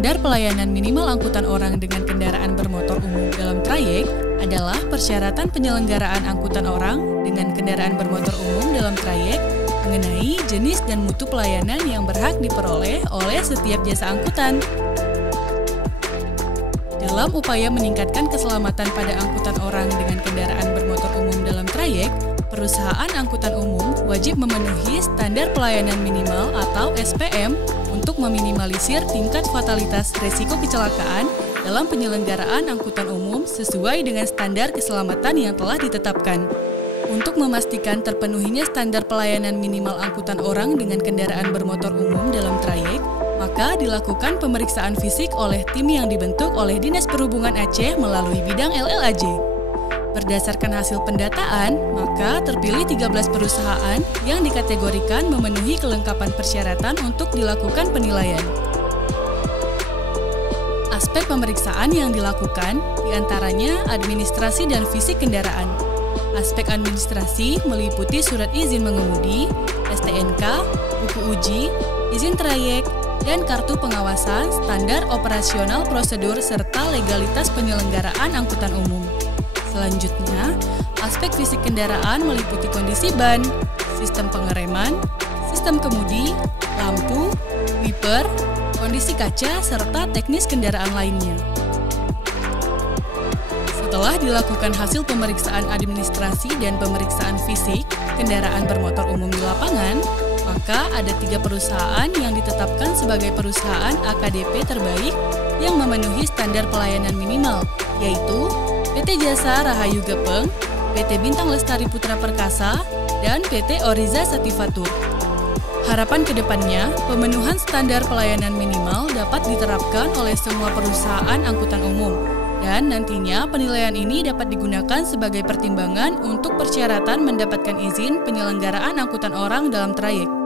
Standar pelayanan minimal angkutan orang dengan kendaraan bermotor umum dalam trayek adalah persyaratan penyelenggaraan angkutan orang dengan kendaraan bermotor umum dalam trayek mengenai jenis dan mutu pelayanan yang berhak diperoleh oleh setiap jasa angkutan. Dalam upaya meningkatkan keselamatan pada angkutan orang dengan kendaraan bermotor umum dalam trayek, perusahaan angkutan umum wajib memenuhi standar pelayanan minimal atau SPM untuk meminimalisir tingkat fatalitas resiko kecelakaan dalam penyelenggaraan angkutan umum sesuai dengan standar keselamatan yang telah ditetapkan. Untuk memastikan terpenuhinya standar pelayanan minimal angkutan orang dengan kendaraan bermotor umum dalam trayek, maka dilakukan pemeriksaan fisik oleh tim yang dibentuk oleh Dinas Perhubungan Aceh melalui bidang LLAJ. Berdasarkan hasil pendataan, maka terpilih 13 perusahaan yang dikategorikan memenuhi kelengkapan persyaratan untuk dilakukan penilaian. Aspek pemeriksaan yang dilakukan diantaranya administrasi dan fisik kendaraan. Aspek administrasi meliputi surat izin mengemudi, STNK, buku uji, izin trayek, dan kartu pengawasan standar operasional prosedur serta legalitas penyelenggaraan angkutan umum. Selanjutnya, aspek fisik kendaraan meliputi kondisi ban, sistem pengereman, sistem kemudi, lampu, wiper, kondisi kaca, serta teknis kendaraan lainnya. Setelah dilakukan hasil pemeriksaan administrasi dan pemeriksaan fisik kendaraan bermotor umum di lapangan, maka ada 3 perusahaan yang ditetapkan sebagai perusahaan AKDP terbaik yang memenuhi standar pelayanan minimal, yaitu PT Jasa Rahayu Gepeng, PT Bintang Lestari Putra Perkasa, dan PT Oriza Satifatur. Harapan kedepannya, pemenuhan standar pelayanan minimal dapat diterapkan oleh semua perusahaan angkutan umum, dan nantinya penilaian ini dapat digunakan sebagai pertimbangan untuk persyaratan mendapatkan izin penyelenggaraan angkutan orang dalam trayek.